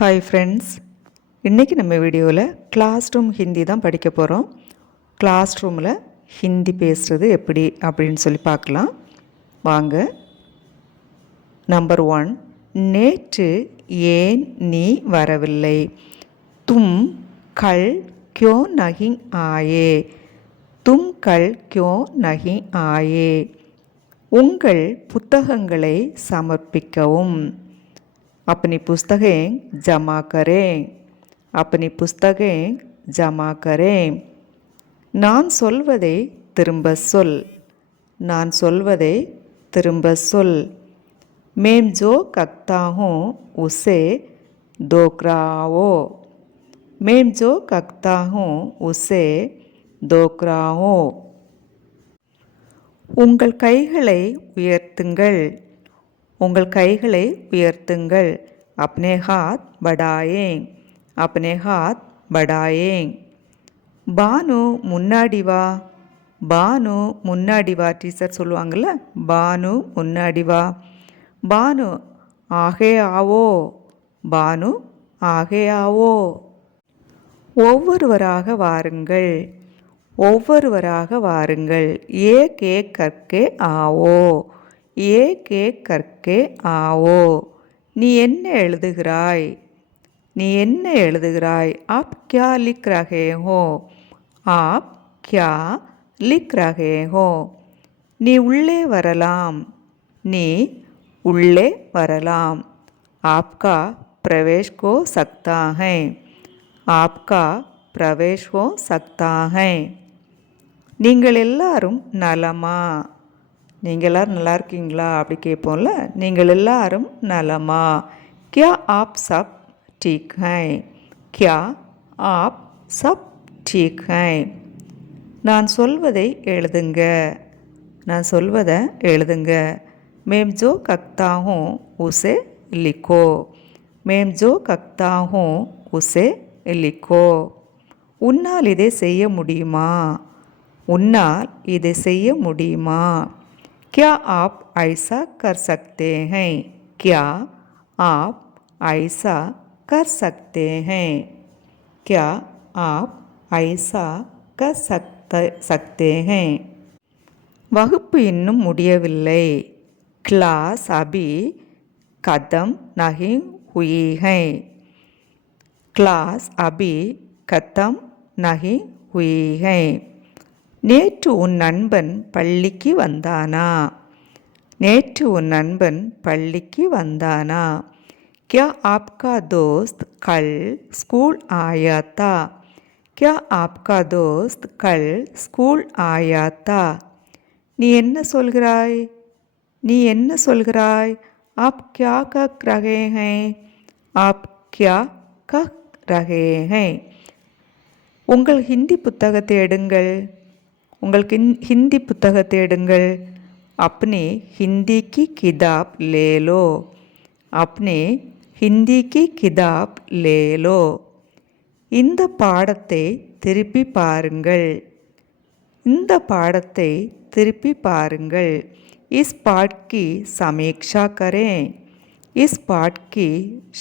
Hi friends, இன்றைக்கி நம்ம வீடியோவில் கிளாஸ் ரூம் ஹிந்தி தான் படிக்க போகிறோம். கிளாஸ் ரூமில் ஹிந்தி பேசுகிறது எப்படி அப்படின்னு சொல்லி பார்க்கலாம் வாங்க. நம்பர் 1, நேற்று ஏன் நீ வரவில்லை? தும் கல் क्यों नहीं आए? தும் கல் क्यों नहीं आए? உங்கள் புத்தகங்களை சமர்ப்பிக்கவும். अपनी पुस्तकें जमा करें. अपनी पुस्तकें जमा करें. நான் சொல்வதை திரும்ப சொல். நான் சொல்வதை திரும்ப சொல். मैं जो कहता हूँ उसे दोहराओ. मैं जो कहता हूँ उसे दोहराओ. உங்கள் கைகளை உயர்த்துங்கள். உங்கள் கைகளை உயர்த்துங்கள். अपने हाथ बढ़ाएं. अपने हाथ बढ़ाएं. பானு முன்னாடி வா. பானு முன்னாடி வா. டீச்சர் சொல்லுவாங்கள்ல, பானு முன்னாடி வா. பானு ஆகே ஆவோ. பானு ஆகே ஆவோ. ஒவ்வொருவராக வாருங்கள். ஒவ்வொருவராக வாருங்கள். ஏக் ஏக் கர்க்கே ஆவோ. ஏக் ஏக் கர்க்கே ஆவோ. நீ என்ன எழுதுகிறாய்? நீ என்ன எழுதுகிறாய்? आप क्या लिख रहे हो? आप क्या लिख रहे हो? நீ உள்ளே வரலாம். நீ உள்ளே வரலாம். आपका प्रवेश हो सकता है. आपका प्रवेश हो सकता है. நீங்கள் எல்லாரும் நலமா? நீங்கள் எல்லோரும் நல்லா இருக்கீங்களா அப்படி கேட்போம்ல. நீங்கள் எல்லாரும் நலமா? क्या आप सब ठीक हैं? क्या आप सब ठीक हैं? நான் சொல்வதை எழுதுங்க. நான் சொல்வதை எழுதுங்க. मैं जो कहता हूँ उसे लिखो. मैं जो कहता हूँ उसे लिखो. உன்னால் இதை செய்ய முடியுமா? உன்னால் இதை செய்ய முடியுமா? क्या आप ऐसा कर सकते हैं? क्या आप ऐसा कर सकते हैं? क्या आप ऐसा कर सकते हैं? வகுப்பு இன்னும் முடியவில்லை. क्लास अभी खत्म नहीं हुई है. क्लास अभी खत्म नहीं हुई है. நேற்று உன் நண்பன் பள்ளிக்கு வந்தானா? நேற்று உன் நண்பன் பள்ளிக்கு வந்தானா? क्या आपका दोस्त कल स्कूल आया था? क्या आपका दोस्त कल स्कूल आया था? நீ என்ன சொல்கிறாய்? நீ என்ன சொல்கிறாய்? आप क्या कह रहे हैं? आप क्या कह रहे हैं? உங்கள் ஹிந்தி புத்தகத்தை எடுங்கள். உங்களுக்கு ஹிந்தி புத்தகத்தை எடுங்கள். अपनी हिंदी की किताब ले लो. अपनी हिंदी की किताब ले लो. இந்த பாடத்தை திருப்பி பாருங்கள். இந்த பாடத்தை திருப்பி பாருங்கள். इस पाठ की समीक्षा करें. इस पाठ की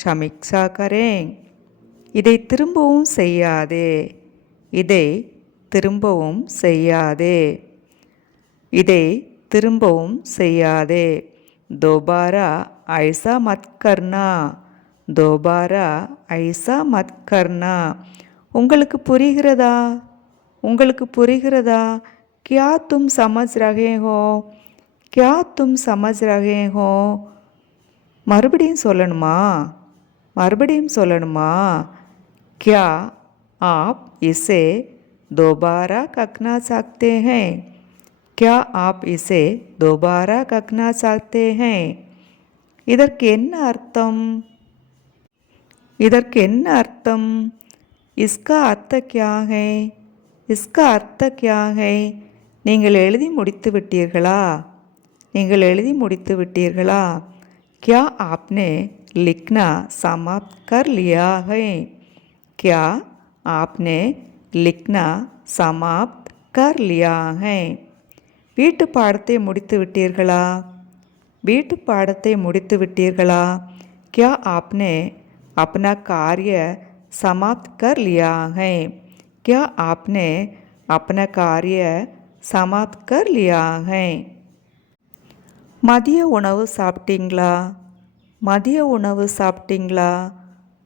समीक्षा करें. இதை திரும்பவும் செய்யாதே. இதை திரும்பவும் செய்யாதே. இதை திரும்பவும் செய்யாதே. दोबारा ऐसा मत करना. दोबारा ऐसा मत करना. உங்களுக்கு புரிகிறதா? உங்களுக்கு புரிகிறதா? क्या तुम समझ रहे हो? क्या तुम समझ रहे हो? மறுபடியும் சொல்லணுமா? மறுபடியும் சொல்லணுமா? क्या आप इसे दोबारा कहना चाहते हैं? क्या आप इसे दोबारा कहना चाहते हैं? இதற்கு என்ன அர்த்தம்? இதற்கு என்ன அர்த்தம்? इसका अर्थ क्या है? इसका अर्थ क्या है? நீங்கள் எழுதி முடித்து விட்டீர்களா? நீங்கள் எழுதி முடித்து விட்டீர்களா? क्या आपने लिखना समाप्त कर लिया है? क्या आपने लिखना समाप्त कर लिया है? வீட்டு பாடத்தை முடித்து விட்டீர்களா? வீட்டு பாடத்தை முடித்து விட்டீர்களா? क्या आपने अपना कार्य समाप्त कर लिया है? क्या आपने अपना कार्य समाप्त कर लिया है? மதிய உணவு சாப்பிட்டீங்களா? மதிய உணவு சாப்பிட்டீங்களா?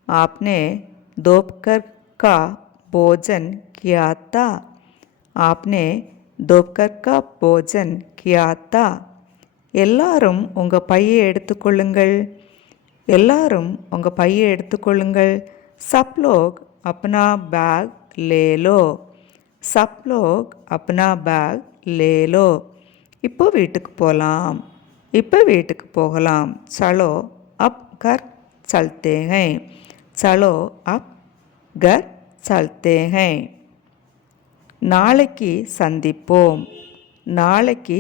आपने दोपहर का भोजन किया था? आपने दोपहर का भोजन किया था? எல்லாரும் உங்கள் பையை எடுத்துக்கொள்ளுங்கள். எல்லாரும் உங்கள் பையை எடுத்துக்கொள்ளுங்கள். सब लोग अपना बैग ले लो. सब लोग अपना बैग ले लो. இப்போ வீட்டுக்கு போகலாம். இப்போ வீட்டுக்கு போகலாம். चलो अब घर चलते हैं. चलो अब घर चलते हैं. நாளைக்கு சந்திப்போம். நாளைக்கு